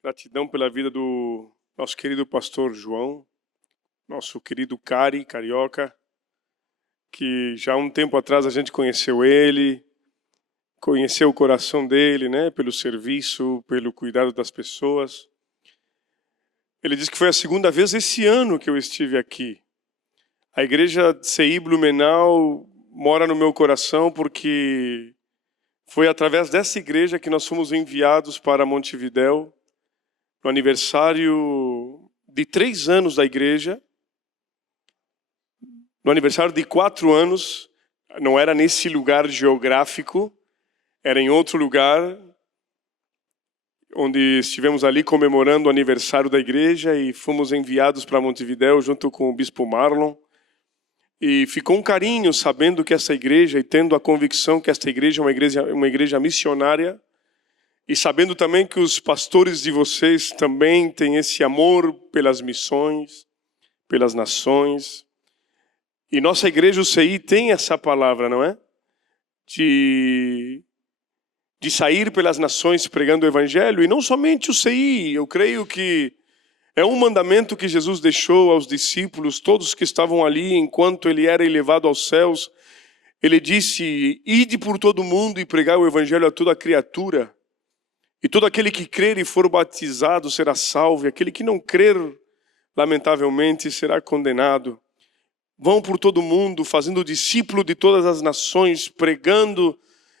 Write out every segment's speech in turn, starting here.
Gratidão pela vida do nosso querido pastor João, nosso querido Carioca, que já há um tempo atrás a gente conheceu ele, conheceu o coração dele, né, pelo serviço, pelo cuidado das pessoas. Ele disse que foi a segunda vez esse ano que eu estive aqui. A igreja CI Blumenau mora no meu coração porque foi através dessa igreja que nós fomos enviados para Montevidéu, no aniversário de 3 anos da igreja, no aniversário de 4 anos, não era nesse lugar geográfico, era em outro lugar, onde estivemos ali comemorando o aniversário da igreja e fomos enviados para Montevidéu junto com o bispo Marlon. E ficou um carinho sabendo que essa igreja, e tendo a convicção que esta igreja é uma igreja missionária, e sabendo também que os pastores de vocês também têm esse amor pelas missões, pelas nações. E nossa igreja, o CI, tem essa palavra, não é? De sair pelas nações pregando o evangelho. E não somente o CI, eu creio que é um mandamento que Jesus deixou aos discípulos, todos que estavam ali enquanto ele era elevado aos céus. Ele disse: ide por todo o mundo e pregai o evangelho a toda criatura. E todo aquele que crer e for batizado será salvo, e aquele que não crer, lamentavelmente, será condenado. Vão por todo mundo, fazendo discípulo de todas as nações, pregando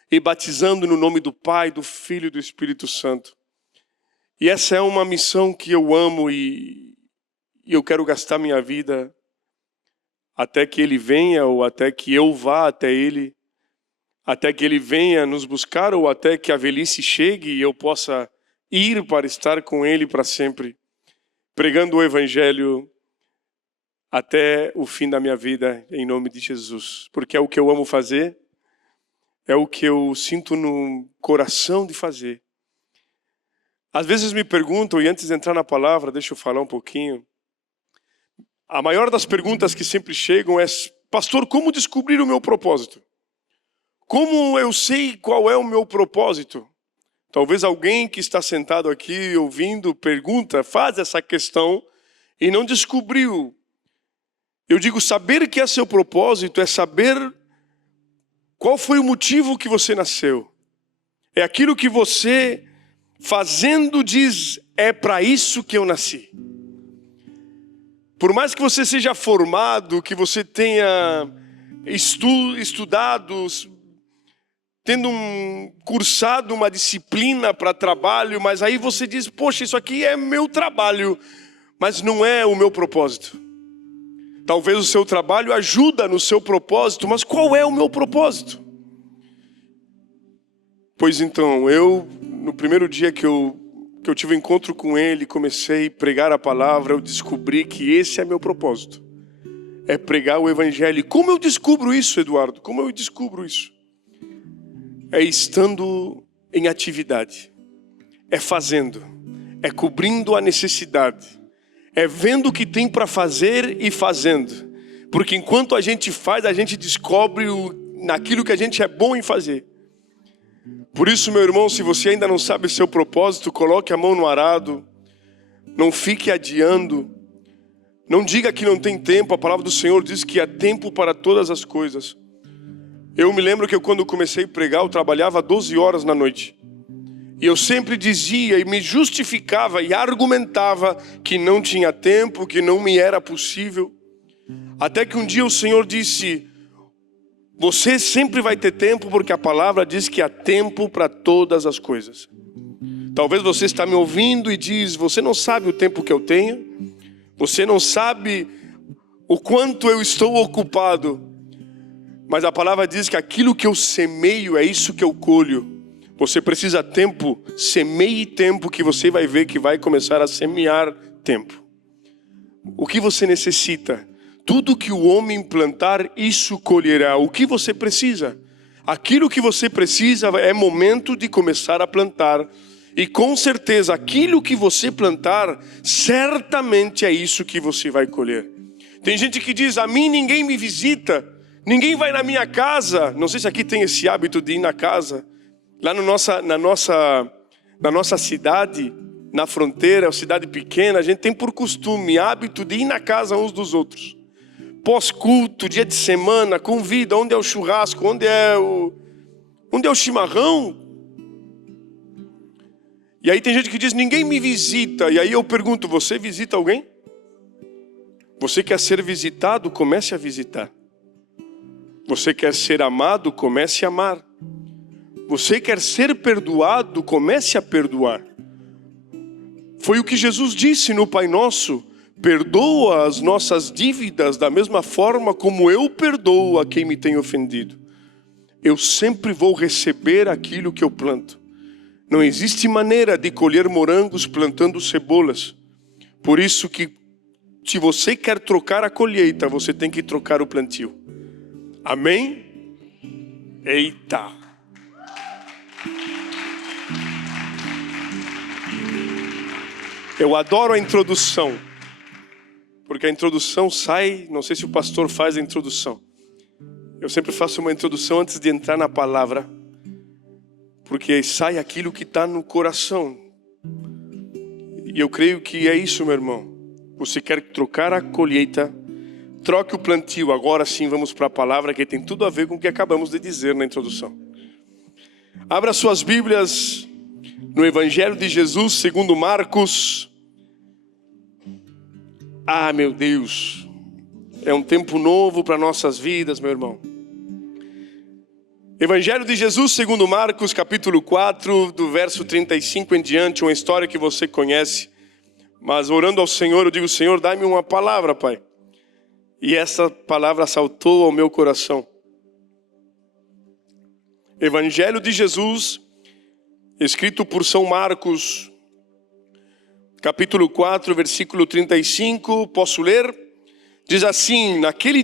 e batizando no nome do Pai, do Filho e do Espírito Santo. E essa é uma missão que eu amo e eu quero gastar minha vida até que Ele venha, ou até que eu vá até Ele, até que Ele venha nos buscar, ou até que a velhice chegue e eu possa ir para estar com Ele para sempre, pregando o Evangelho até o fim da minha vida, em nome de Jesus. Porque é o que eu amo fazer, é o que eu sinto no coração de fazer. Às vezes me perguntam, e antes de entrar na palavra, deixa eu falar um pouquinho. A maior das perguntas que sempre chegam é: pastor, como descobrir o meu propósito? Como eu sei qual é o meu propósito? Talvez alguém que está sentado aqui ouvindo pergunta, faz essa questão e não descobriu. Eu digo, saber que é seu propósito é saber qual foi o motivo que você nasceu. É aquilo que você fazendo diz, é para isso que eu nasci. Por mais que você seja formado, que você tenha estudado, tendo cursado uma disciplina para trabalho, mas aí você diz, poxa, isso aqui é meu trabalho, mas não é o meu propósito. Talvez o seu trabalho ajuda no seu propósito, mas qual é o meu propósito? Pois então, no primeiro dia que eu tive um encontro com Ele, comecei a pregar a palavra, eu descobri que esse é meu propósito. É pregar o Evangelho. Como eu descubro isso, Eduardo? Como eu descubro isso? É estando em atividade, é fazendo, é cobrindo a necessidade, é vendo o que tem para fazer e fazendo. Porque enquanto a gente faz, a gente descobre naquilo que a gente é bom em fazer. Por isso, meu irmão, se você ainda não sabe seu propósito, coloque a mão no arado, não fique adiando, não diga que não tem tempo. A palavra do Senhor diz que há tempo para todas as coisas. Eu me lembro que quando eu comecei a pregar, eu trabalhava 12 horas na noite. E eu sempre dizia e me justificava e argumentava que não tinha tempo, que não me era possível. Até que um dia o Senhor disse: você sempre vai ter tempo, porque a palavra diz que há tempo para todas as coisas. Talvez você está me ouvindo e diz: você não sabe o tempo que eu tenho, você não sabe o quanto eu estou ocupado. Mas a palavra diz que aquilo que eu semeio é isso que eu colho. Você precisa tempo, semeie tempo, que você vai ver que vai começar a semear tempo. O que você necessita? Tudo que o homem plantar, isso colherá. O que você precisa? Aquilo que você precisa é momento de começar a plantar. E com certeza, aquilo que você plantar, certamente é isso que você vai colher. Tem gente que diz: a mim ninguém me visita, ninguém vai na minha casa. Não sei se aqui tem esse hábito de ir na casa. Lá na nossa cidade, na fronteira, cidade pequena, a gente tem por costume, hábito de ir na casa uns dos outros. Pós-culto, dia de semana, convida, onde é o churrasco, onde é o chimarrão. E aí tem gente que diz, ninguém me visita. E aí eu pergunto, você visita alguém? Você quer ser visitado? Comece a visitar. Você quer ser amado? Comece a amar. Você quer ser perdoado? Comece a perdoar. Foi o que Jesus disse no Pai Nosso. Perdoa as nossas dívidas da mesma forma como eu perdoo a quem me tem ofendido. Eu sempre vou receber aquilo que eu planto. Não existe maneira de colher morangos plantando cebolas. Por isso que se você quer trocar a colheita, você tem que trocar o plantio. Amém? Eita! Eu adoro a introdução. Porque a introdução sai, não sei se o pastor faz a introdução. Eu sempre faço uma introdução antes de entrar na palavra. Porque sai aquilo que está no coração. E eu creio que é isso, meu irmão. Você quer trocar a colheita, troque o plantio. Agora sim vamos para a palavra que tem tudo a ver com o que acabamos de dizer na introdução. Abra suas Bíblias no Evangelho de Jesus segundo Marcos. Ah, meu Deus, é um tempo novo para nossas vidas, meu irmão. Evangelho de Jesus segundo Marcos, capítulo 4, do verso 35 em diante, uma história que você conhece. Mas orando ao Senhor, eu digo, Senhor, dá-me uma palavra, Pai. E essa palavra saltou ao meu coração. Evangelho de Jesus, escrito por São Marcos, capítulo 4, versículo 35, posso ler? Diz assim, naquele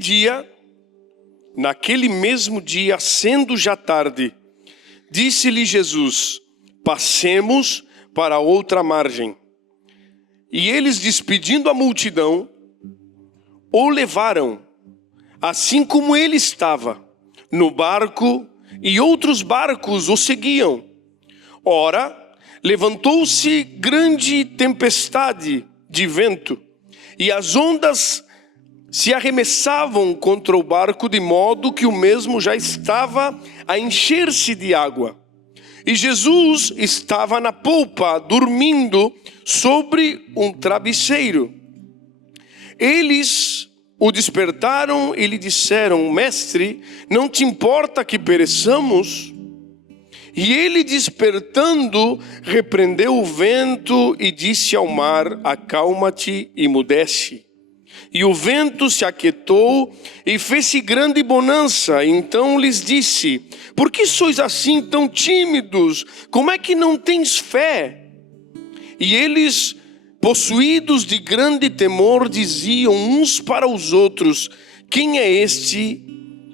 mesmo dia, sendo já tarde, disse-lhe Jesus, passemos para outra margem. E eles, despedindo a multidão, o levaram, assim como ele estava, no barco, e outros barcos o seguiam. Ora, levantou-se grande tempestade de vento, e as ondas se arremessavam contra o barco, de modo que o mesmo já estava a encher-se de água. E Jesus estava na polpa, dormindo sobre um travesseiro. Eles o despertaram e lhe disseram, Mestre, não te importa que pereçamos? E ele, despertando, repreendeu o vento e disse ao mar, acalma-te e emudece. E o vento se aquietou e fez-se grande bonança. Então lhes disse, por que sois assim tão tímidos? Como é que não tens fé? E eles, possuídos de grande temor, diziam uns para os outros, quem é este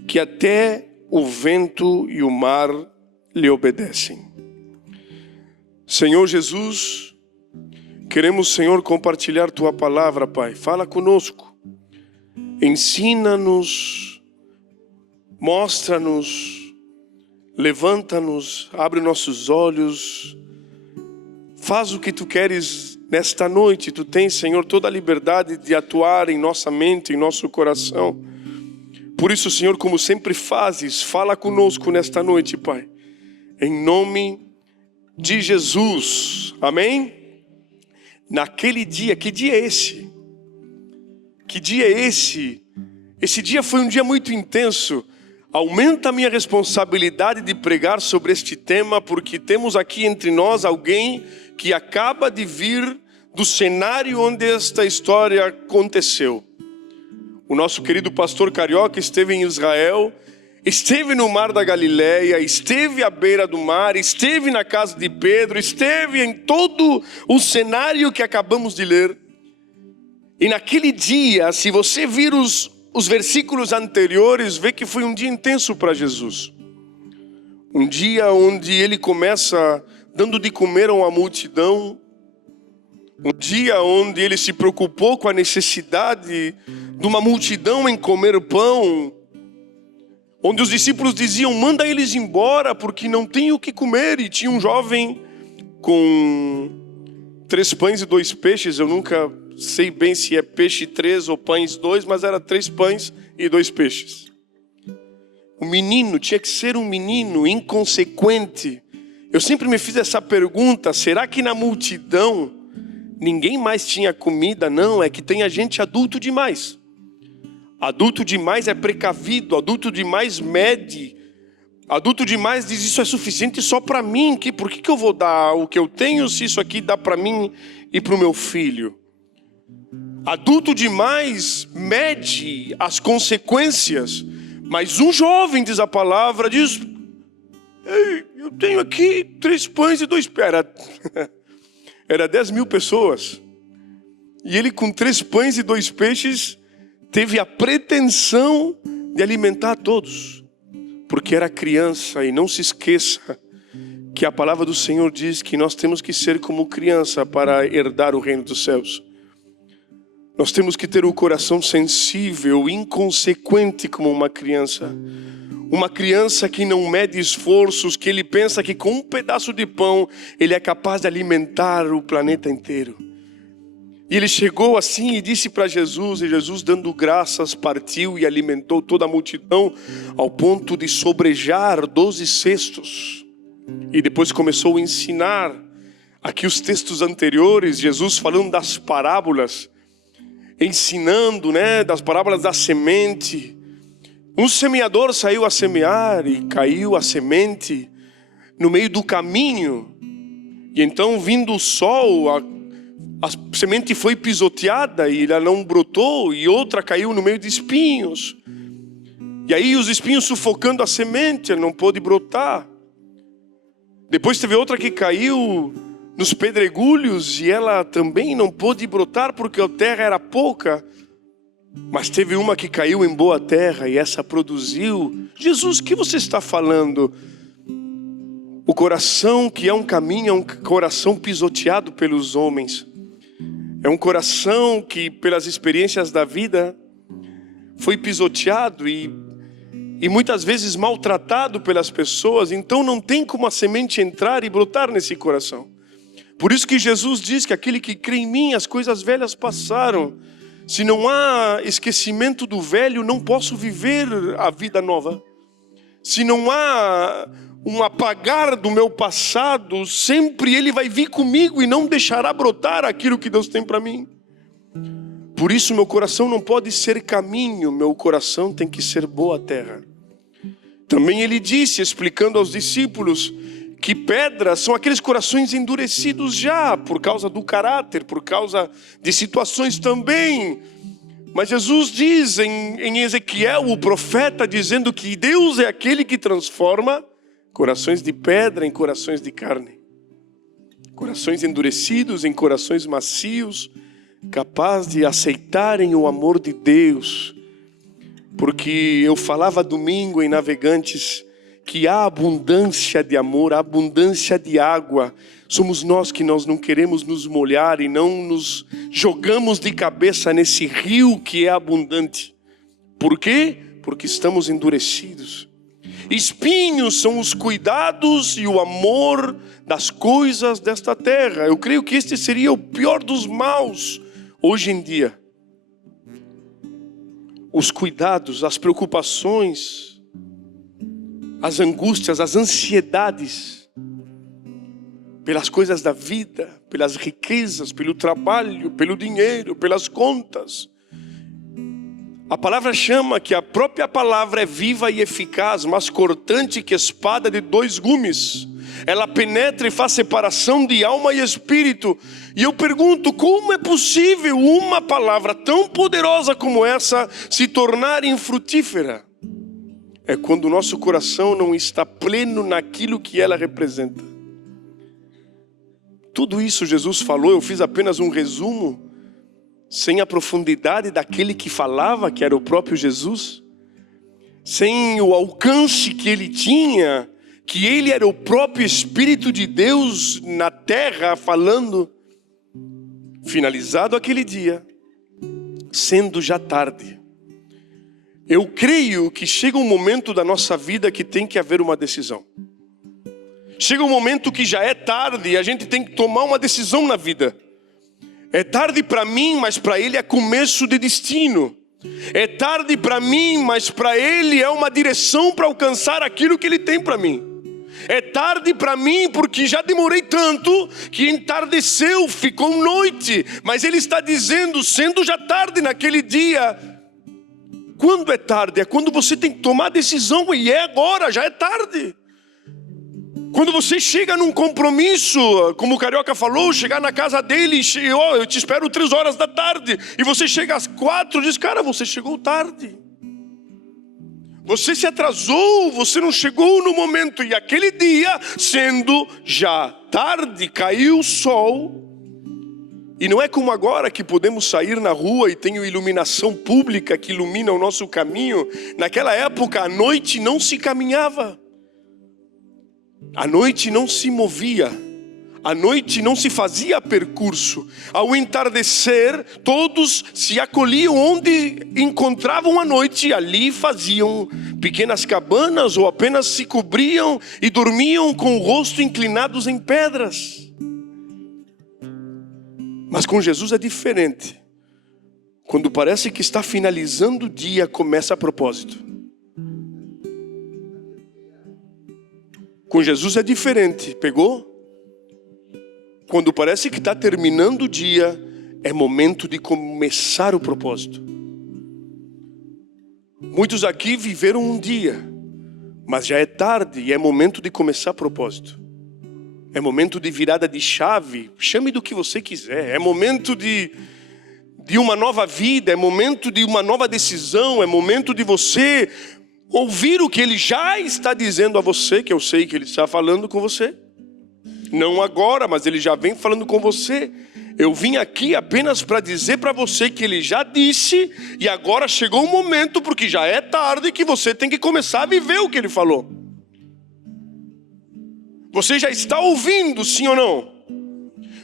que até o vento e o mar lhe obedecem? Senhor Jesus, queremos, Senhor, compartilhar Tua palavra, Pai. Fala conosco, ensina-nos, mostra-nos, levanta-nos, abre nossos olhos, faz o que Tu queres nesta noite. Tu tens, Senhor, toda a liberdade de atuar em nossa mente, em nosso coração. Por isso, Senhor, como sempre fazes, fala conosco nesta noite, Pai. Em nome de Jesus. Amém? Naquele dia, que dia é esse? Que dia é esse? Esse dia foi um dia muito intenso. Aumenta a minha responsabilidade de pregar sobre este tema, porque temos aqui entre nós alguém que acaba de vir do cenário onde esta história aconteceu. O nosso querido pastor Carioca esteve em Israel, esteve no mar da Galileia, esteve à beira do mar, esteve na casa de Pedro, esteve em todo o cenário que acabamos de ler. E naquele dia, se você vir os versículos anteriores, vê que foi um dia intenso para Jesus. Um dia onde ele começa dando de comer a uma multidão. Um dia onde ele se preocupou com a necessidade de uma multidão em comer pão. Onde os discípulos diziam, manda eles embora porque não tem o que comer. E tinha um jovem com 3 pães e 2 peixes. Eu nunca sei bem se é peixe 3 ou pães 2, mas era 3 pães e 2 peixes. O menino tinha que ser um menino inconsequente. Eu sempre me fiz essa pergunta: será que na multidão ninguém mais tinha comida? Não, é que tem gente adulto demais. Adulto demais é precavido, adulto demais mede, adulto demais diz: isso é suficiente só para mim, por que eu vou dar o que eu tenho se isso aqui dá para mim e para o meu filho? Adulto demais mede as consequências, mas um jovem, diz a palavra, diz: ei, eu tenho aqui 3 pães e 2 peixes. Era 10.000 pessoas. E ele, com 3 pães e 2 peixes, teve a pretensão de alimentar todos, porque era criança. E não se esqueça que a palavra do Senhor diz que nós temos que ser como criança para herdar o reino dos céus. Nós temos que ter o coração sensível, inconsequente como uma criança. Uma criança que não mede esforços, que ele pensa que com um pedaço de pão ele é capaz de alimentar o planeta inteiro. E ele chegou assim e disse para Jesus, e Jesus, dando graças, partiu e alimentou toda a multidão ao ponto de sobrejar 12 cestos. E depois começou a ensinar. Aqui os textos anteriores, Jesus falando das parábolas, ensinando, das parábolas da semente. Um semeador saiu a semear e caiu a semente no meio do caminho. E então, vindo o sol, a semente foi pisoteada e ela não brotou, e outra caiu no meio de espinhos. E aí os espinhos sufocando a semente, ela não pôde brotar. Depois teve outra que caiu nos pedregulhos e ela também não pôde brotar porque a terra era pouca. Mas teve uma que caiu em boa terra e essa produziu. Jesus, o que você está falando? O coração que é um caminho é um coração pisoteado pelos homens. É um coração que pelas experiências da vida foi pisoteado e muitas vezes maltratado pelas pessoas. Então não tem como a semente entrar e brotar nesse coração. Por isso que Jesus diz que aquele que crê em mim, as coisas velhas passaram. Se não há esquecimento do velho, não posso viver a vida nova. Se não há um apagar do meu passado, sempre ele vai vir comigo e não deixará brotar aquilo que Deus tem para mim. Por isso meu coração não pode ser caminho, meu coração tem que ser boa terra. Também ele disse, explicando aos discípulos, que pedras são aqueles corações endurecidos já, por causa do caráter, por causa de situações também. Mas Jesus diz em Ezequiel, o profeta, dizendo que Deus é aquele que transforma corações de pedra em corações de carne. Corações endurecidos em corações macios, capaz de aceitarem o amor de Deus. Porque eu falava domingo em Navegantes que há abundância de amor, há abundância de água. Somos nós que não queremos nos molhar e não nos jogamos de cabeça nesse rio que é abundante. Por quê? Porque estamos endurecidos. Espinhos são os cuidados e o amor das coisas desta terra. Eu creio que este seria o pior dos maus hoje em dia. Os cuidados, as preocupações, as angústias, as ansiedades pelas coisas da vida, pelas riquezas, pelo trabalho, pelo dinheiro, pelas contas. A palavra chama que a própria palavra é viva e eficaz, mais cortante que espada de 2 gumes. Ela penetra e faz separação de alma e espírito. E eu pergunto, como é possível uma palavra tão poderosa como essa se tornar infrutífera? É quando o nosso coração não está pleno naquilo que ela representa. Tudo isso Jesus falou, eu fiz apenas um resumo, sem a profundidade daquele que falava, que era o próprio Jesus, sem o alcance que ele tinha, que ele era o próprio Espírito de Deus na terra falando. Finalizado aquele dia, sendo já tarde, eu creio que chega um momento da nossa vida que tem que haver uma decisão. chega um momento que já é tarde e a gente tem que tomar uma decisão na vida. É tarde para mim, mas para ele é começo de destino. É tarde para mim, mas para ele é uma direção para alcançar aquilo que ele tem para mim. É tarde para mim porque já demorei tanto que entardeceu, ficou noite. Mas ele está dizendo, sendo já tarde naquele dia. Quando é tarde? É quando você tem que tomar a decisão, e é agora, já é tarde. Quando você chega num compromisso, como o Carioca falou, chegar na casa dele, eu te espero 3 horas da tarde, e você chega às 4, diz, cara, você chegou tarde. Você se atrasou, você não chegou no momento. E aquele dia, sendo já tarde, caiu o sol. E não é como agora que podemos sair na rua e tem iluminação pública que ilumina o nosso caminho. Naquela época, à noite não se caminhava. À noite não se movia. À noite não se fazia percurso. Ao entardecer, todos se acolhiam onde encontravam a noite. E ali faziam pequenas cabanas ou apenas se cobriam e dormiam com o rosto inclinados em pedras. Mas com Jesus é diferente. Quando parece que está finalizando o dia, começa a propósito. Com Jesus é diferente. Pegou? Quando parece que está terminando o dia, é momento de começar o propósito. Muitos aqui viveram um dia, mas já é tarde e é momento de começar propósito. É momento de virada de chave, chame do que você quiser. É momento de uma nova vida, é momento de uma nova decisão, é momento de você ouvir o que Ele já está dizendo a você, que eu sei que Ele está falando com você. Não agora, mas Ele já vem falando com você. Eu vim aqui apenas para dizer para você que Ele já disse, e agora chegou o momento, porque já é tarde, que você tem que começar a viver o que Ele falou. Você já está ouvindo, sim ou não?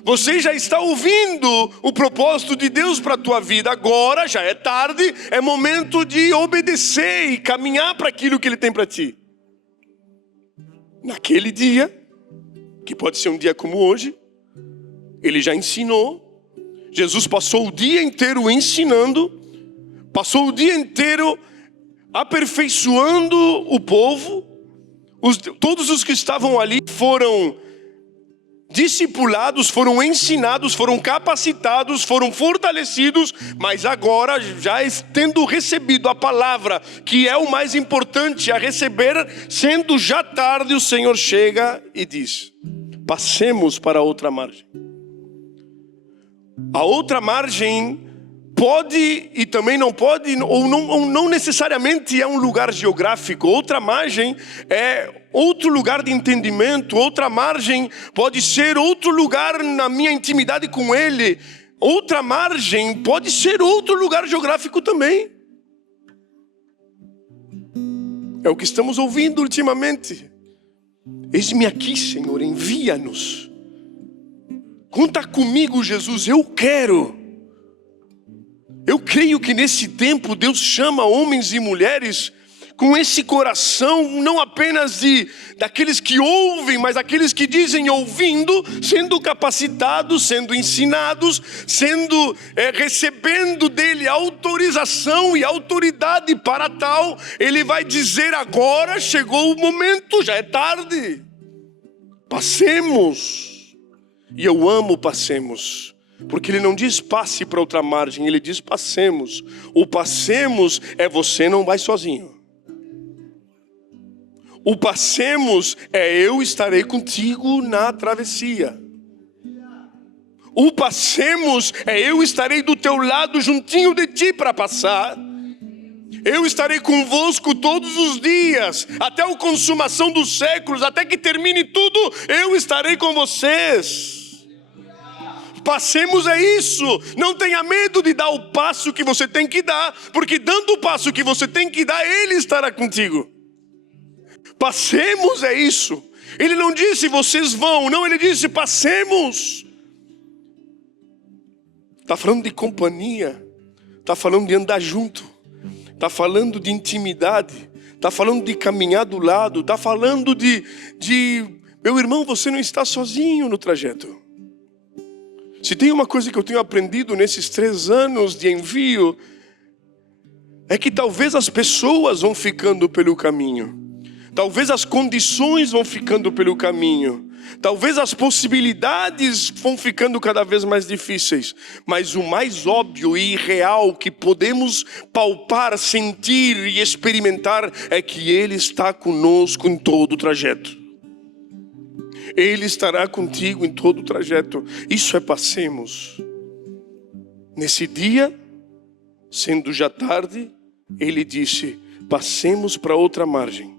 Você já está ouvindo o propósito de Deus para a tua vida. Agora já é tarde, é momento de obedecer e caminhar para aquilo que Ele tem para ti. Naquele dia, que pode ser um dia como hoje, Ele já ensinou. Jesus passou o dia inteiro ensinando, passou o dia inteiro aperfeiçoando o povo. Todos os que estavam ali foram discipulados, foram ensinados, foram capacitados, foram fortalecidos, mas agora, já tendo recebido a palavra, que é o mais importante a receber, sendo já tarde, o Senhor chega e diz: passemos para a outra margem. A outra margem pode e também não pode, ou não necessariamente é um lugar geográfico. Outra margem é outro lugar de entendimento. Outra margem pode ser outro lugar na minha intimidade com Ele. Outra margem pode ser outro lugar geográfico também. É o que estamos ouvindo ultimamente. Eis-me aqui, Senhor, envia-nos. Conta comigo, Jesus, eu quero. Eu creio que nesse tempo Deus chama homens e mulheres com esse coração, não apenas daqueles que ouvem, mas aqueles que dizem ouvindo, sendo capacitados, sendo ensinados, recebendo dele autorização e autoridade para tal. Ele vai dizer: agora chegou o momento, já é tarde. Passemos. E eu amo passemos. Porque Ele não diz passe para outra margem, Ele diz passemos. O passemos é você não vai sozinho. O passemos é eu estarei contigo na travessia. O passemos é eu estarei do teu lado juntinho de ti para passar. Eu estarei convosco todos os dias, até a consumação dos séculos, até que termine tudo, eu estarei com vocês. Passemos é isso. Não tenha medo de dar o passo que você tem que dar, porque dando o passo que você tem que dar, Ele estará contigo. Passemos é isso. Ele não disse vocês vão, não, Ele disse passemos. Está falando de companhia, está falando de andar junto, está falando de intimidade, está falando de caminhar do lado, está falando de Meu irmão, você não está sozinho no trajeto. Se tem uma coisa que eu tenho aprendido nesses 3 anos de envio, é que talvez as pessoas vão ficando pelo caminho. Talvez as condições vão ficando pelo caminho. Talvez as possibilidades vão ficando cada vez mais difíceis. Mas o mais óbvio e real que podemos palpar, sentir e experimentar é que Ele está conosco em todo o trajeto. Ele estará contigo em todo o trajeto. Isso é passemos. Nesse dia, sendo já tarde, Ele disse, passemos para outra margem.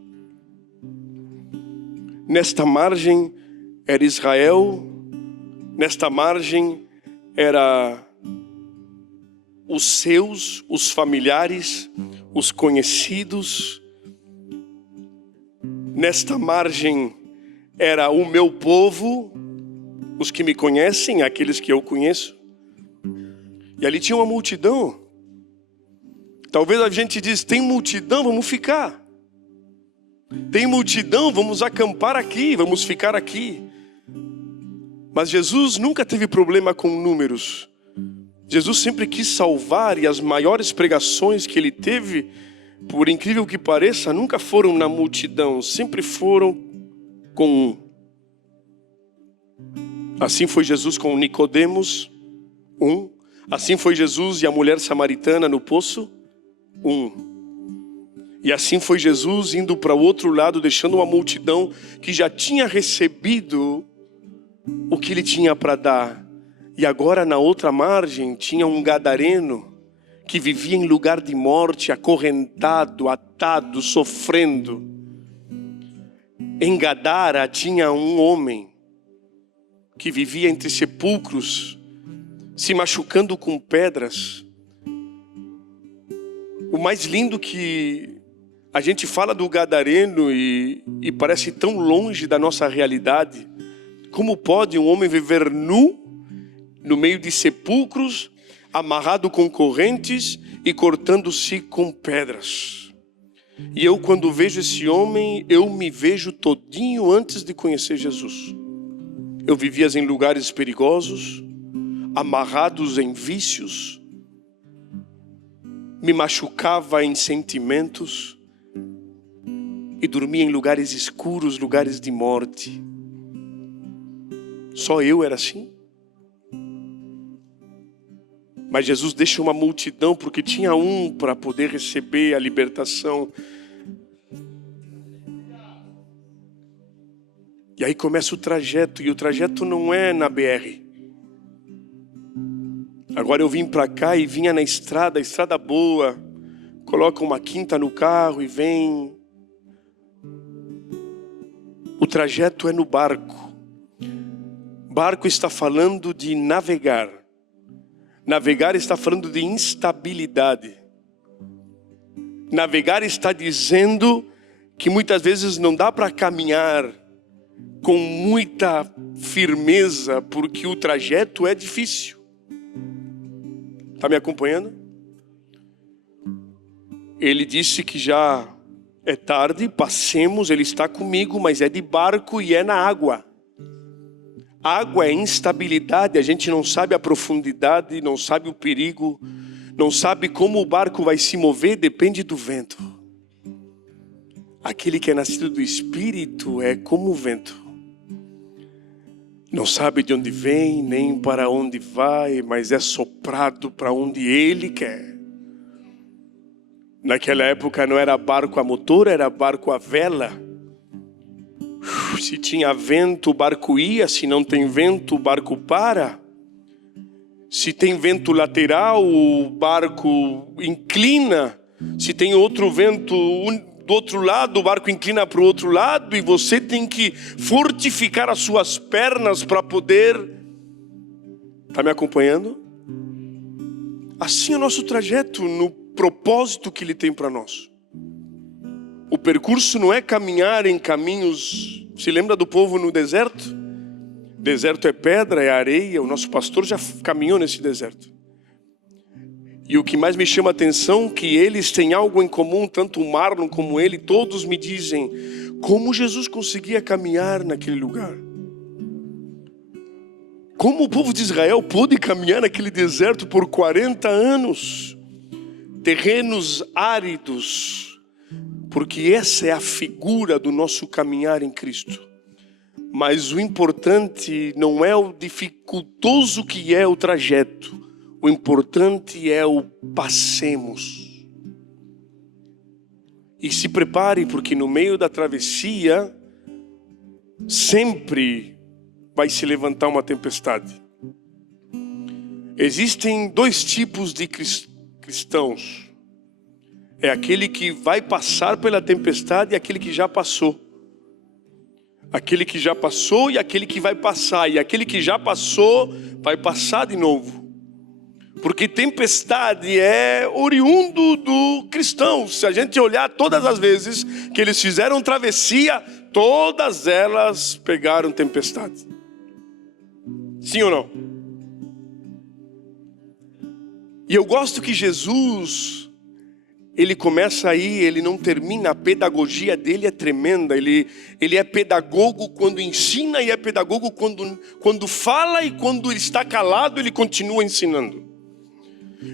Nesta margem era Israel, nesta margem era os seus, os familiares, os conhecidos. Nesta margem era o meu povo, os que me conhecem, aqueles que eu conheço. E ali tinha uma multidão. Talvez a gente diz, tem multidão, vamos ficar. Tem multidão, vamos acampar aqui, vamos ficar aqui. Mas Jesus nunca teve problema com números. Jesus sempre quis salvar, e as maiores pregações que Ele teve, por incrível que pareça, nunca foram na multidão, sempre foram com um. Assim foi Jesus com Nicodemos, um. Assim foi Jesus e a mulher samaritana no poço, um. E assim foi Jesus indo para o outro lado, deixando uma multidão que já tinha recebido o que Ele tinha para dar. E agora na outra margem tinha um gadareno que vivia em lugar de morte, acorrentado, atado, sofrendo. Em Gadara tinha um homem que vivia entre sepulcros, se machucando com pedras. O mais lindo que a gente fala do gadareno e parece tão longe da nossa realidade. Como pode um homem viver nu, no meio de sepulcros, amarrado com correntes e cortando-se com pedras? E eu, quando vejo esse homem, eu me vejo todinho antes de conhecer Jesus. Eu vivia em lugares perigosos, amarrados em vícios, me machucava em sentimentos e dormia em lugares escuros, lugares de morte. Só eu era assim? Mas Jesus deixa uma multidão porque tinha um para poder receber a libertação. E aí começa o trajeto, e o trajeto não é na BR. Agora eu vim para cá e vinha na estrada, estrada boa, coloca uma quinta no carro e vem. O trajeto é no barco. Barco está falando de navegar. Navegar está falando de instabilidade. Navegar está dizendo que muitas vezes não dá para caminhar com muita firmeza, porque o trajeto é difícil. Está me acompanhando? Ele disse que já é tarde, passemos, Ele está comigo, mas é de barco e é na água. Água é instabilidade, a gente não sabe a profundidade, não sabe o perigo, não sabe como o barco vai se mover, depende do vento. Aquele que é nascido do Espírito é como o vento. Não sabe de onde vem, nem para onde vai, mas é soprado para onde Ele quer. Naquela época não era barco a motor, era barco a vela. Se tinha vento, o barco ia. Se não tem vento, o barco para. Se tem vento lateral, o barco inclina. Se tem outro vento do outro lado, o barco inclina para o outro lado. E você tem que fortificar as suas pernas para poder... Está me acompanhando? Assim é o nosso trajeto, no propósito que Ele tem para nós. O percurso não é caminhar em caminhos... Se lembra do povo no deserto? Deserto é pedra, é areia. O nosso pastor já caminhou nesse deserto. E o que mais me chama a atenção é que eles têm algo em comum, tanto o Marlon como ele, todos me dizem como Jesus conseguia caminhar naquele lugar. Como o povo de Israel pôde caminhar naquele deserto por 40 anos, terrenos áridos, porque essa é a figura do nosso caminhar em Cristo. Mas o importante não é o dificultoso que é o trajeto, o importante é o passemos. E se prepare, porque no meio da travessia sempre vai se levantar uma tempestade. Existem dois tipos de cristãos. É aquele que vai passar pela tempestade e aquele que já passou. Aquele que já passou e aquele que vai passar. E aquele que já passou vai passar de novo. Porque tempestade é oriundo do cristão. Se a gente olhar todas as vezes que eles fizeram travessia, todas elas pegaram tempestade. Sim ou não? E eu gosto que Jesus, ele começa aí, ele não termina, a pedagogia dele é tremenda. Ele é pedagogo quando ensina e é pedagogo quando fala, e quando ele está calado ele continua ensinando.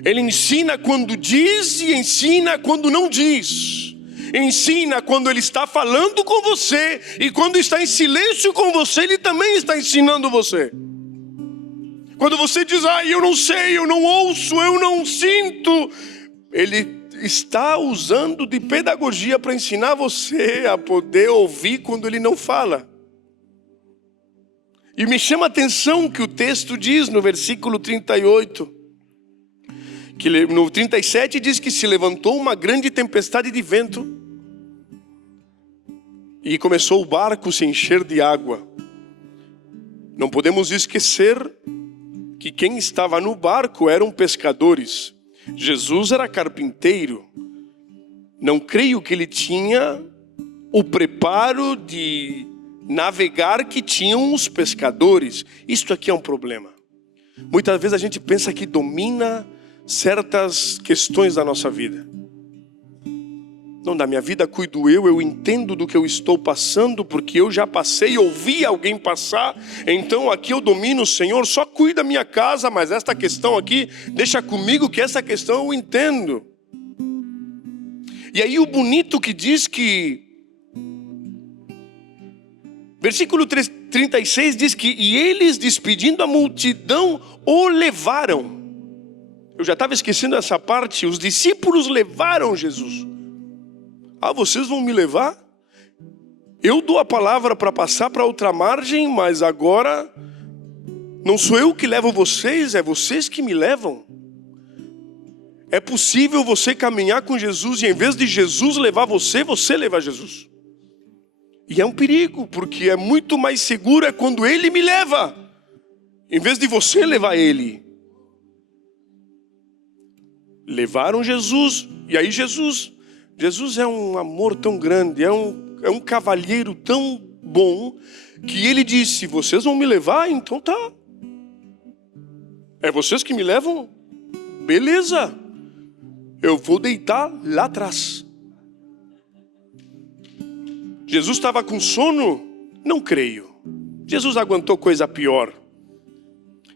Ele ensina quando diz e ensina quando não diz. Ensina quando ele está falando com você, e quando está em silêncio com você, ele também está ensinando você. Quando você diz, eu não sei, eu não ouço, eu não sinto, ele está usando de pedagogia para ensinar você a poder ouvir quando ele não fala. E me chama a atenção que o texto diz no versículo 38, que no 37 diz que se levantou uma grande tempestade de vento e começou o barco a se encher de água. Não podemos esquecer que quem estava no barco eram pescadores. Jesus era carpinteiro. Não creio que ele tinha o preparo de navegar que tinham os pescadores. Isto aqui é um problema. Muitas vezes a gente pensa que domina certas questões da nossa vida. Não, da minha vida cuido eu entendo do que eu estou passando, porque eu já passei, ouvi alguém passar, então aqui eu domino, Senhor, só cuida da minha casa, mas esta questão aqui, deixa comigo que essa questão eu entendo. E aí o bonito que diz que, versículo 36 diz que, e eles despedindo a multidão, o levaram. Eu já estava esquecendo essa parte, os discípulos levaram Jesus. Vocês vão me levar? Eu dou a palavra para passar para outra margem, mas agora não sou eu que levo vocês, é vocês que me levam. É possível você caminhar com Jesus e em vez de Jesus levar você, você levar Jesus. E é um perigo, porque é muito mais seguro quando Ele me leva, em vez de você levar Ele. Levaram Jesus, e aí Jesus é um amor tão grande, é um cavalheiro tão bom, que ele disse, vocês vão me levar? Então tá. É vocês que me levam? Beleza. Eu vou deitar lá atrás. Jesus estava com sono? Não creio. Jesus aguentou coisa pior.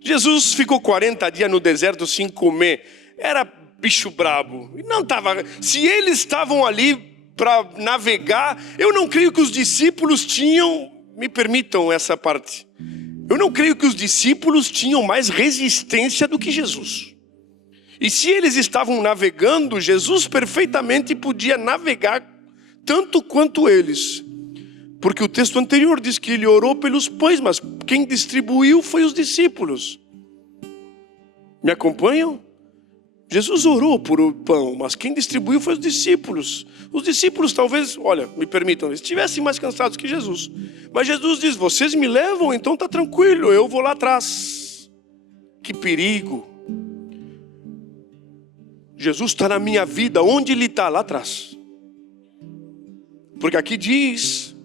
Jesus ficou 40 dias no deserto sem comer. Era bicho brabo. Não tava. Se eles estavam ali para navegar, eu não creio que os discípulos tinham, me permitam essa parte, eu não creio que os discípulos tinham mais resistência do que Jesus. E se eles estavam navegando, Jesus perfeitamente podia navegar tanto quanto eles, porque o texto anterior diz que ele orou pelos pães, mas quem distribuiu foi os discípulos. Me acompanham? Jesus orou por o pão, mas quem distribuiu foi os discípulos. Os discípulos talvez, olha, me permitam, estivessem mais cansados que Jesus. Mas Jesus diz, vocês me levam, então está tranquilo, eu vou lá atrás. Que perigo. Jesus está na minha vida, onde Ele está? Lá atrás. Porque aqui diz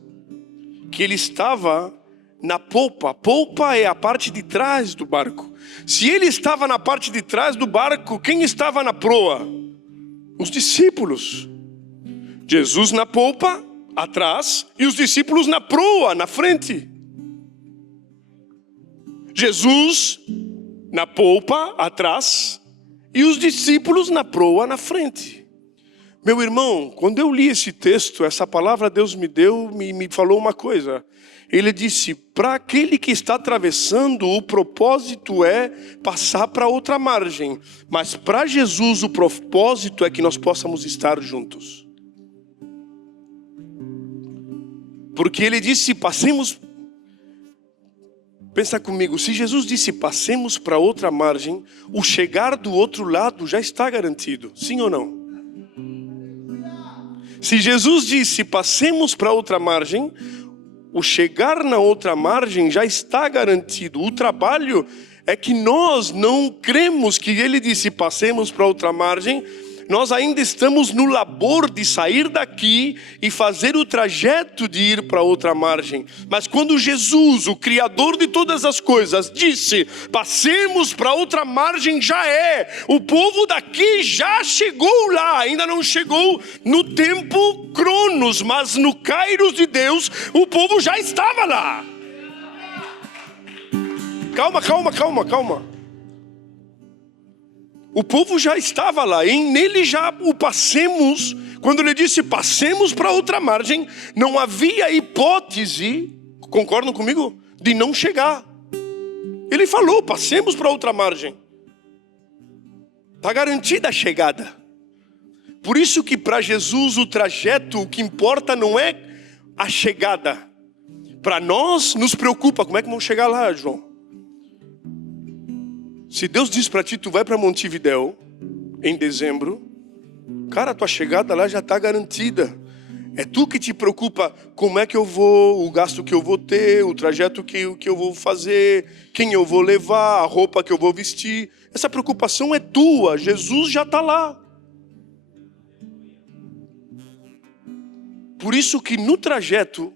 que Ele estava na polpa. A polpa é a parte de trás do barco. Se ele estava na parte de trás do barco, quem estava na proa? Os discípulos. Jesus na polpa, atrás, e os discípulos na proa, na frente. Jesus na polpa, atrás, e os discípulos na proa, na frente. Meu irmão, quando eu li esse texto, essa palavra Deus me deu, me falou uma coisa. Ele disse, para aquele que está atravessando, o propósito é passar para outra margem. Mas para Jesus, o propósito é que nós possamos estar juntos. Porque ele disse, passemos... Pensa comigo, se Jesus disse, passemos para outra margem, o chegar do outro lado já está garantido. Sim ou não? Se Jesus disse, passemos para outra margem, o chegar na outra margem já está garantido. O trabalho é que nós não cremos que ele disse, passemos para outra margem. Nós ainda estamos no labor de sair daqui e fazer o trajeto de ir para outra margem. Mas quando Jesus, o Criador de todas as coisas, disse, passemos para outra margem, já é. O povo daqui já chegou lá, ainda não chegou no tempo Cronos, mas no Kairos de Deus, o povo já estava lá. Calma. O povo já estava lá, e nele já o passemos. Quando ele disse passemos para outra margem, não havia hipótese, concordam comigo? De não chegar. Ele falou, passemos para outra margem. Está garantida a chegada. Por isso que para Jesus o trajeto, o que importa não é a chegada. Para nós nos preocupa, como é que vamos chegar lá, João? Se Deus diz para ti, tu vai para Montevidéu em dezembro, cara, tua chegada lá já está garantida. É tu que te preocupa como é que eu vou, o gasto que eu vou ter, o trajeto que eu vou fazer, quem eu vou levar, a roupa que eu vou vestir. Essa preocupação é tua, Jesus já está lá. Por isso que no trajeto,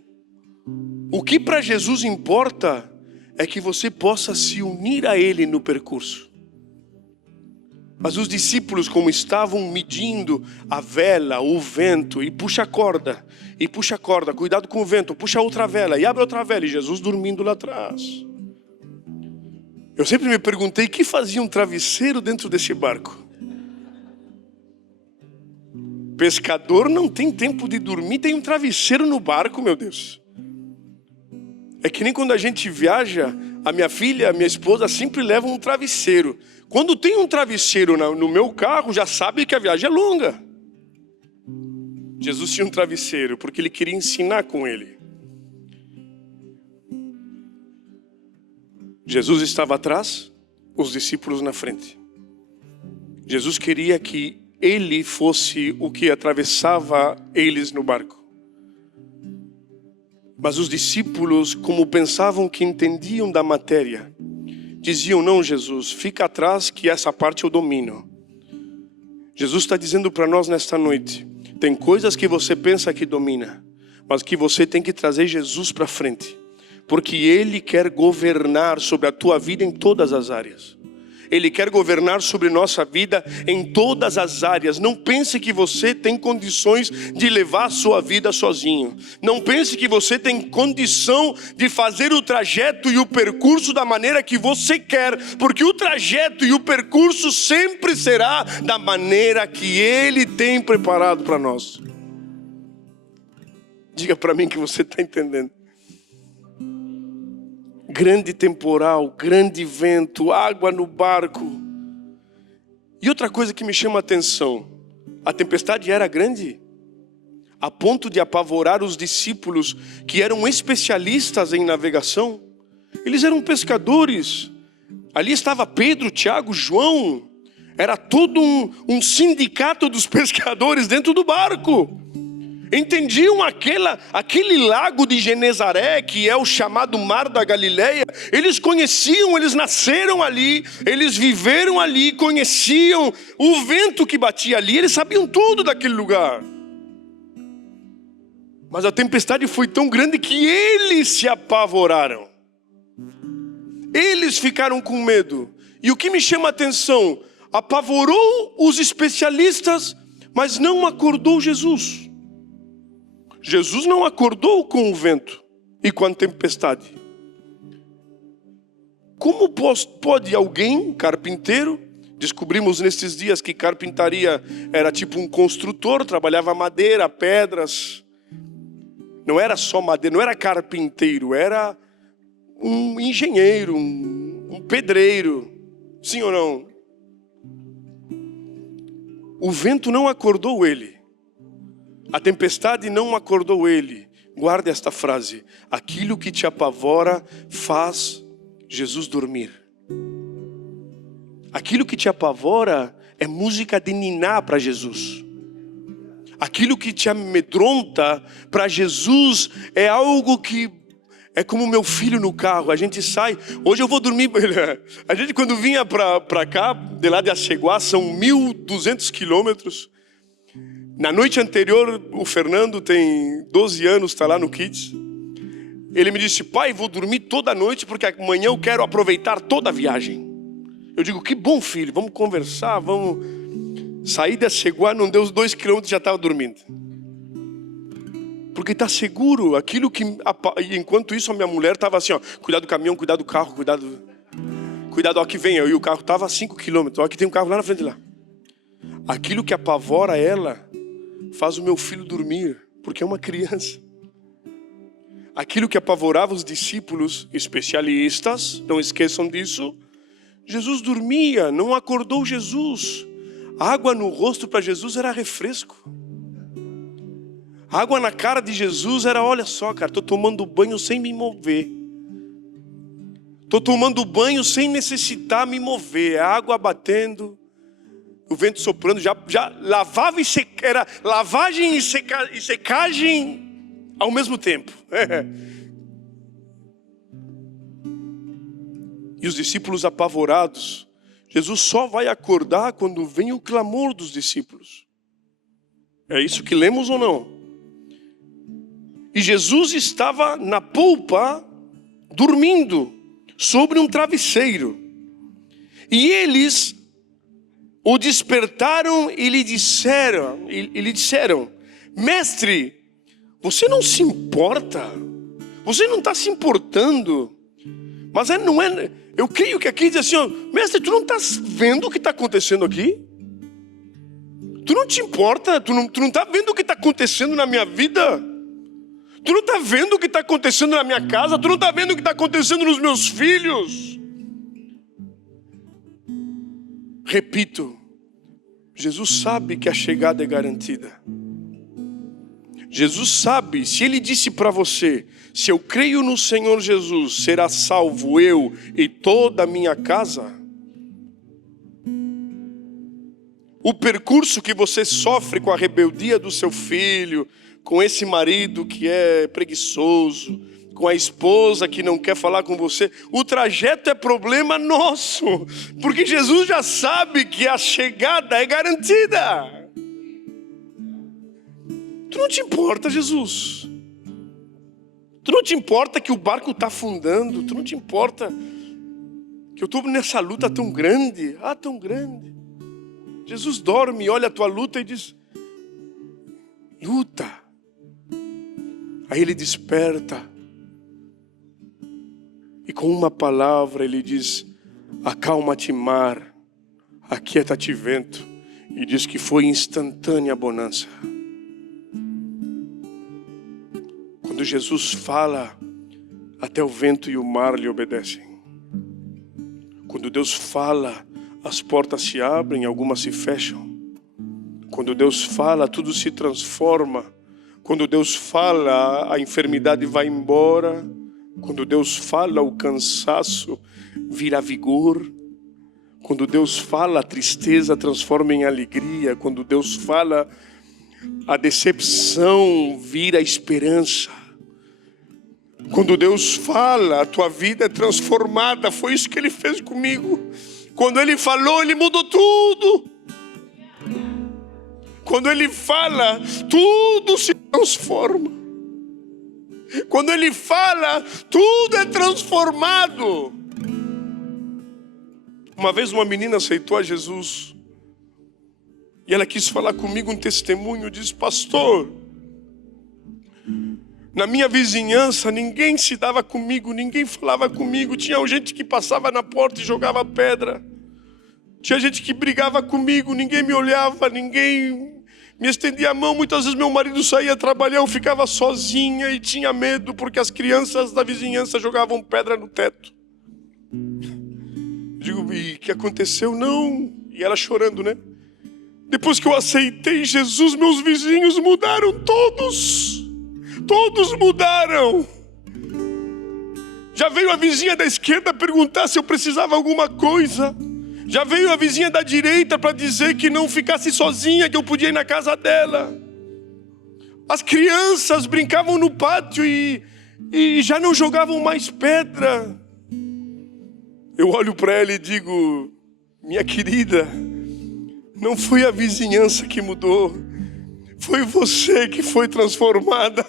o que para Jesus importa é que você possa se unir a Ele no percurso. Mas os discípulos, como estavam medindo a vela, o vento, e puxa a corda, cuidado com o vento, puxa outra vela, e abre outra vela, e Jesus dormindo lá atrás. Eu sempre me perguntei, o que fazia um travesseiro dentro desse barco? Pescador não tem tempo de dormir, tem um travesseiro no barco, meu Deus. É que nem quando a gente viaja, a minha filha, a minha esposa sempre levam um travesseiro. Quando tem um travesseiro no meu carro, já sabe que a viagem é longa. Jesus tinha um travesseiro, porque ele queria ensinar com ele. Jesus estava atrás, os discípulos na frente. Jesus queria que ele fosse o que atravessava eles no barco. Mas os discípulos, como pensavam que entendiam da matéria, diziam, não, Jesus, fica atrás que essa parte eu domino. Jesus está dizendo para nós nesta noite, tem coisas que você pensa que domina, mas que você tem que trazer Jesus para frente. Porque Ele quer governar sobre a tua vida em todas as áreas. Ele quer governar sobre nossa vida em todas as áreas. Não pense que você tem condições de levar a sua vida sozinho. Não pense que você tem condição de fazer o trajeto e o percurso da maneira que você quer. Porque o trajeto e o percurso sempre será da maneira que Ele tem preparado para nós. Diga para mim que você está entendendo. Grande temporal, grande vento, água no barco. E outra coisa que me chama a atenção, a tempestade era grande, a ponto de apavorar os discípulos que eram especialistas em navegação. Eles eram pescadores. Ali estava Pedro, Tiago, João. Era todo um sindicato dos pescadores dentro do barco. Entendiam aquele lago de Genezaré, que é o chamado Mar da Galileia. Eles conheciam, eles nasceram ali, eles viveram ali, conheciam o vento que batia ali, eles sabiam tudo daquele lugar. Mas a tempestade foi tão grande que eles se apavoraram. Eles ficaram com medo. E o que me chama a atenção, apavorou os especialistas, mas não acordou Jesus. Jesus não acordou com o vento e com a tempestade. Como pode alguém, carpinteiro, descobrimos nesses dias que carpintaria era tipo um construtor, trabalhava madeira, pedras. Não era só madeira, não era carpinteiro, era um engenheiro, um pedreiro. Sim ou não? O vento não acordou ele. A tempestade não acordou ele. Guarde esta frase. Aquilo que te apavora faz Jesus dormir. Aquilo que te apavora é música de niná para Jesus. Aquilo que te amedronta para Jesus é algo que é como meu filho no carro. A gente sai, hoje eu vou dormir. A gente quando vinha para cá, de lá de Aceguá, são 1.200 quilômetros. Na noite anterior, o Fernando tem 12 anos, está lá no Kids. Ele me disse, pai, vou dormir toda noite porque amanhã eu quero aproveitar toda a viagem. Eu digo, que bom filho, vamos conversar, vamos... Saí de Aceguá, não deu os 2 quilômetros, já estava dormindo. Porque está seguro, aquilo que... Enquanto isso a minha mulher estava assim, ó, cuidado do caminhão, cuidado do carro, cuidado, ó que vem. E o carro estava a 5 quilômetros, ó que tem um carro lá na frente lá. Aquilo que apavora ela, faz o meu filho dormir, porque é uma criança. Aquilo que apavorava os discípulos, especialistas, não esqueçam disso, Jesus dormia, não acordou Jesus. A água no rosto para Jesus era refresco. A água na cara de Jesus era, olha só cara, estou tomando banho sem me mover. Estou tomando banho sem necessitar me mover. A água batendo, o vento soprando, já lavava era lavagem e secagem ao mesmo tempo. E os discípulos apavorados. Jesus só vai acordar quando vem o clamor dos discípulos. É isso que lemos ou não? E Jesus estava na polpa, dormindo, sobre um travesseiro. E eles o despertaram e lhe disseram, mestre, você não se importa? Você não está se importando? Mas não é... Eu creio que aqui diz assim, ó, mestre, tu não estás vendo o que está acontecendo aqui? Tu não te importa? Tu não está vendo o que está acontecendo na minha vida? Tu não está vendo o que está acontecendo na minha casa? Tu não está vendo o que está acontecendo nos meus filhos? Repito, Jesus sabe que a chegada é garantida. Jesus sabe, se Ele disse para você, se eu creio no Senhor Jesus, será salvo eu e toda a minha casa. O percurso que você sofre com a rebeldia do seu filho, com esse marido que é preguiçoso, com a esposa que não quer falar com você, o trajeto é problema nosso, porque Jesus já sabe que a chegada é garantida. Tu não te importa, Jesus? Tu não te importa que o barco está afundando? Tu não te importa que eu estou nessa luta tão grande? Tão grande. Jesus dorme, olha a tua luta e diz, luta. Aí Ele desperta. E com uma palavra Ele diz, acalma-te mar, aquieta-te vento. E diz que foi instantânea a bonança. Quando Jesus fala, até o vento e o mar lhe obedecem. Quando Deus fala, as portas se abrem, algumas se fecham. Quando Deus fala, tudo se transforma. Quando Deus fala, a enfermidade vai embora. Quando Deus fala, o cansaço vira vigor. Quando Deus fala, a tristeza transforma em alegria. Quando Deus fala, a decepção vira esperança. Quando Deus fala, a tua vida é transformada. Foi isso que Ele fez comigo. Quando Ele falou, Ele mudou tudo. Quando Ele fala, tudo se transforma. Quando Ele fala, tudo é transformado. Uma vez uma menina aceitou a Jesus. E ela quis falar comigo um testemunho. Disse: pastor, na minha vizinhança ninguém se dava comigo, ninguém falava comigo. Tinha gente que passava na porta e jogava pedra. Tinha gente que brigava comigo, ninguém me olhava, ninguém me estendia a mão. Muitas vezes meu marido saía trabalhar, eu ficava sozinha e tinha medo porque as crianças da vizinhança jogavam pedra no teto. Digo: e o que aconteceu? Não. E ela chorando, né? Depois que eu aceitei Jesus, meus vizinhos mudaram todos. Todos mudaram. Já veio a vizinha da esquerda perguntar se eu precisava alguma coisa. Já veio a vizinha da direita para dizer que não ficasse sozinha, que eu podia ir na casa dela. As crianças brincavam no pátio e já não jogavam mais pedra. Eu olho para ela e digo: minha querida, não foi a vizinhança que mudou, foi você que foi transformada.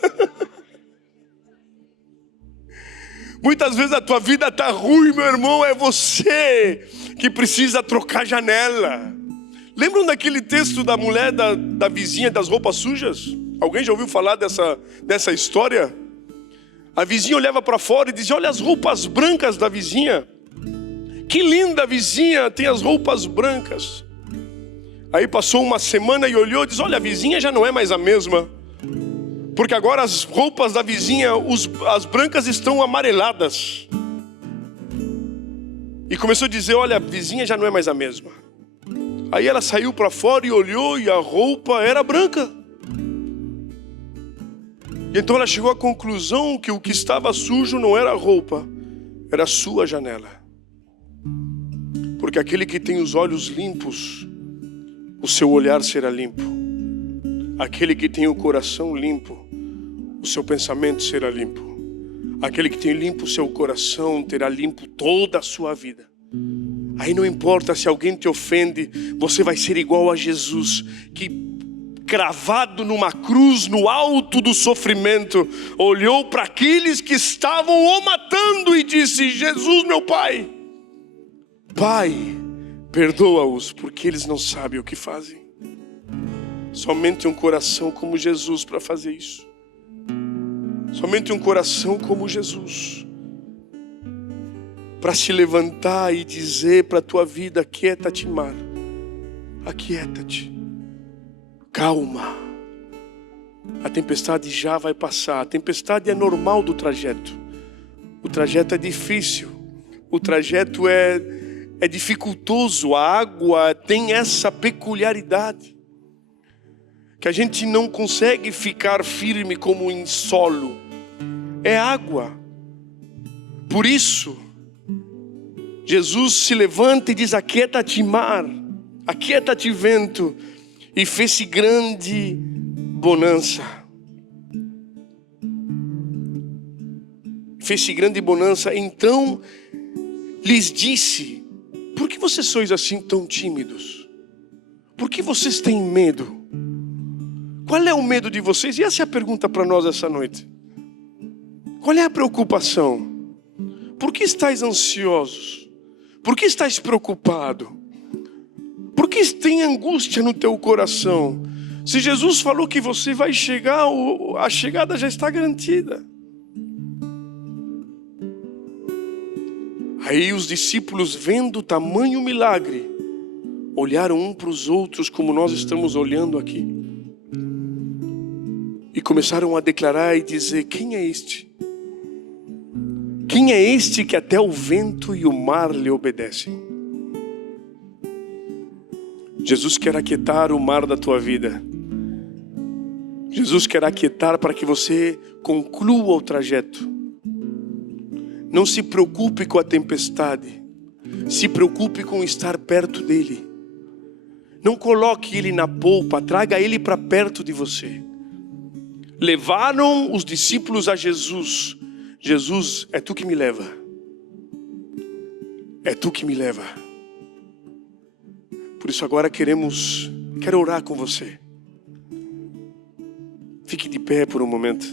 Muitas vezes a tua vida está ruim, meu irmão, é você que precisa trocar janela. Lembram daquele texto da mulher da vizinha das roupas sujas? Alguém já ouviu falar dessa história? A vizinha olhava para fora e dizia: olha as roupas brancas da vizinha. Que linda vizinha, tem as roupas brancas. Aí passou uma semana e olhou e disse: olha, a vizinha já não é mais a mesma. Porque agora as roupas da vizinha, as brancas estão amareladas. E começou a dizer: olha, a vizinha já não é mais a mesma. Aí ela saiu para fora e olhou e a roupa era branca. E então ela chegou à conclusão que o que estava sujo não era a roupa, era a sua janela. Porque aquele que tem os olhos limpos, o seu olhar será limpo. Aquele que tem o coração limpo, o seu pensamento será limpo. Aquele que tem limpo o seu coração terá limpo toda a sua vida. Aí não importa se alguém te ofende, você vai ser igual a Jesus, que cravado numa cruz, no alto do sofrimento, olhou para aqueles que estavam o matando e disse: Jesus, meu Pai, Pai, perdoa-os, porque eles não sabem o que fazem. Somente um coração como Jesus para fazer isso. Somente um coração como Jesus para se levantar e dizer para a tua vida: aquieta-te, mar, aquieta-te, calma, a tempestade já vai passar. A tempestade é normal do trajeto. O trajeto é difícil, o trajeto é dificultoso. A água tem essa peculiaridade que a gente não consegue ficar firme como em solo. É água. Por isso Jesus se levanta e diz: aquieta-te, mar, aquieta-te, vento, e fez-se grande bonança. Fez-se grande bonança. Então lhes disse: por que vocês sois assim tão tímidos? Por que vocês têm medo? Qual é o medo de vocês? E essa é a pergunta para nós essa noite. Qual é a preocupação? Por que estáis ansiosos? Por que estáis preocupados? Por que tem angústia no teu coração? Se Jesus falou que você vai chegar, a chegada já está garantida. Aí os discípulos, vendo o tamanho milagre, olharam um para os outros como nós estamos olhando aqui. E começaram a declarar e dizer: quem é este? Quem é este que até o vento e o mar lhe obedecem? Jesus quer aquietar o mar da tua vida. Jesus quer aquietar para que você conclua o trajeto. Não se preocupe com a tempestade. Se preocupe com estar perto dele. Não coloque ele na polpa, traga ele para perto de você. Levaram os discípulos a Jesus. Jesus, é tu que me leva. É tu que me leva. Por isso agora quero orar com você. Fique de pé por um momento.